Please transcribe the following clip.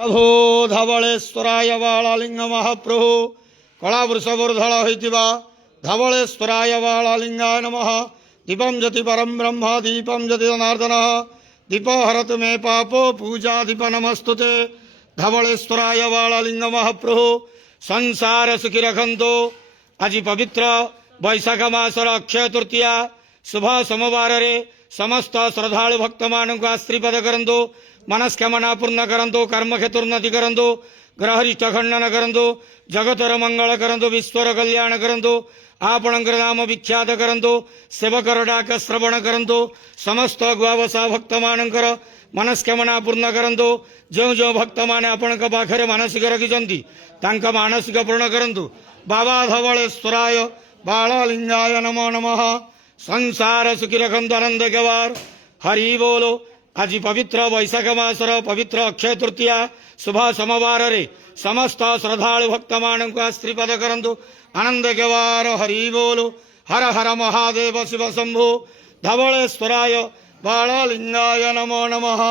अभो धवलेश्वराय बालालिंग महाप्रभु कलावृषभूर्धल होइतिबा धवलेश्वराय बालालिंगाय नमः। दीपं ज्योति परम ब्रह्म दीपं ज्योति जनार्दन दीप हरतु मे पापो पूजा दीप नमस्तुते। धवलेश्वराय बालालिंग महाप्रभु संसार सुखी रखंतो। आज पवित्र वैशाख मासर अक्षय तृतीया शुभ सोमवार रे समस्त श्रद्धालु भक्त मानक आशीर्वाद करंतु। मनस्कामना पूर्ण करंतु। कर्म क्षेत्रोन्नति करंतु। ग्रहरिष्ठ खंडन करंतु। जगतर मंगल करंतु। विश्वर कल्याण करंतु। आपणकर नाम विख्यात करंतु। सेवकर डाक श्रवण करंतु। समस्त गुआवसा भक्त मानकर मनस्कामना पूर्ण करंतु। जो जो भक्त माने आपण पाखरे मानसिक रखिछंती तांका मानसिक पूर्ण करंतु। बाबा धवलेश्वराय बालालिंगाय नमो नमः। संसार सुखी रखंतु आनंद गवार हरि बोलो। आज पवित्र वैशाख मासर पवित्र अक्षय तृतीया शुभ सोमवार रे समस्त श्रद्धालु भक्त मानक आशीर्वाद करंतु। आनंद गवार हरि बोलो। हर हर महादेव शिव शंभु। धवलेश्वराय बालालिंगाय नमो नमः।